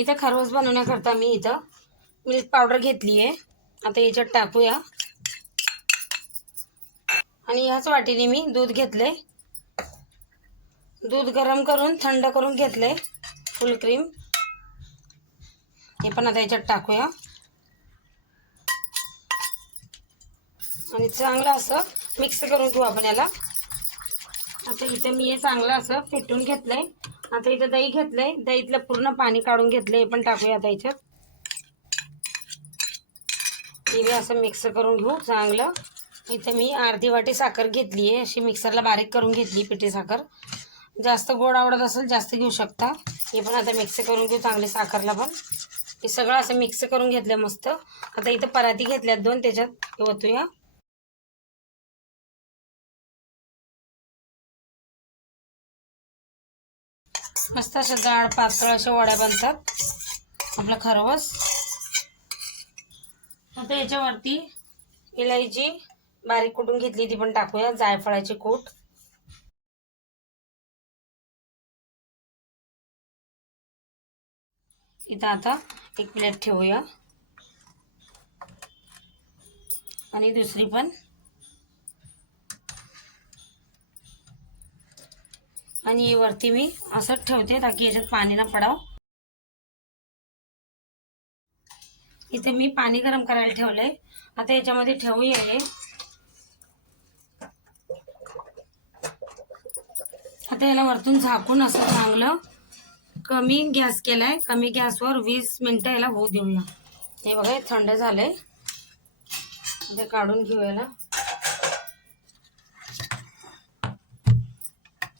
इथं खरवस बनवण्याकरता मी इथं मिल्क पावडर घेतली आहे. आता याच्यात टाकूया. आणि ह्याच वाटीने मी दूध घेतले दूध गरम करून थंड करून घेतले फुल क्रीम हे पण आता याच्यात टाकूया. आणि चांगलं असं मिक्स करून घेऊ आपण याला. आता इथं मी हे चांगलं असं फेटून घेतलंय. आता इथं दही घेतलंय. दहीतलं पूर्ण पाणी काढून घेतलंय. हे पण टाकूया आता इथं. हे असं मिक्स करून घेऊ चांगलं. इथं मी अर्धी वाटी साखर घेतली आहे. अशी मिक्सरला बारीक करून घेतली पिठी साखर. जास्त गोड आवडत असेल जास्त घेऊ शकता. हे पण आता मिक्स करून घेऊ चांगली साखरला पण. हे सगळं असं मिक्स करून घेतलं मस्त. आता इथं पराती घेतल्यात दोन त्याच्यात हे ओतूया. मस्त अशा जाड पातळ अशा वड्या बनतात. आपलं खरवस. आता याच्यावरती इलायची बारीक कुटून घेतली ती पण टाकूया जायफळाची कूट. इथं आता एक प्लेट ठेवूया. आणि दुसरी पण आणि वरती मी असंच ठेवते ताकी याच्यात पाणी ना पडाव. इथे मी पाणी गरम करायला ठेवलंय. आता याच्यामध्ये ठेवूया हे आता याला वरतून झाकून असं चांगलं कमी गॅस केलाय. कमी गॅसवर वीस मिनिटं याला होऊ देऊया. हे बघा थंड झालंय. ते काढून घेऊ याला.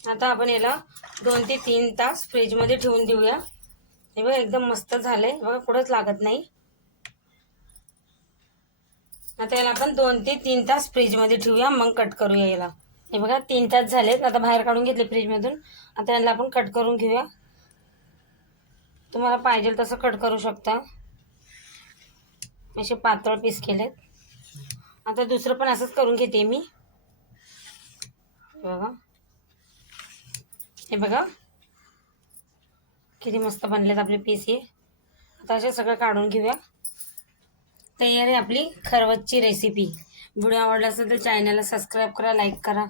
आता आपण याला दोन ते तीन तास फ्रीजमध्ये ठेवून देऊया. हे बघा एकदम मस्त झालंय. बघा कुठंच लागत नाही. आता याला आपण दोन ते तीन तास फ्रीजमध्ये ठेवूया. मग कट करूया याला. हे बघा तीन तास झालेत. आता बाहेर काढून घेतले फ्रीजमधून आता याला आपण कट करून घेऊया. तुम्हाला पाहिजे तसं कट करू शकता. असे पातळ पीस केलेत. आता दुसरं पण असंच करून घेते मी. बघा. हे बघा. किती मस्त बनलेत आपले पीस हे. आता असे सगळं काढून घेऊया. तयार आहे आपली खरवतची रेसिपी व्हिडिओ आवडला असेल तर चॅनलला सबस्क्राईब करा लाईक करा.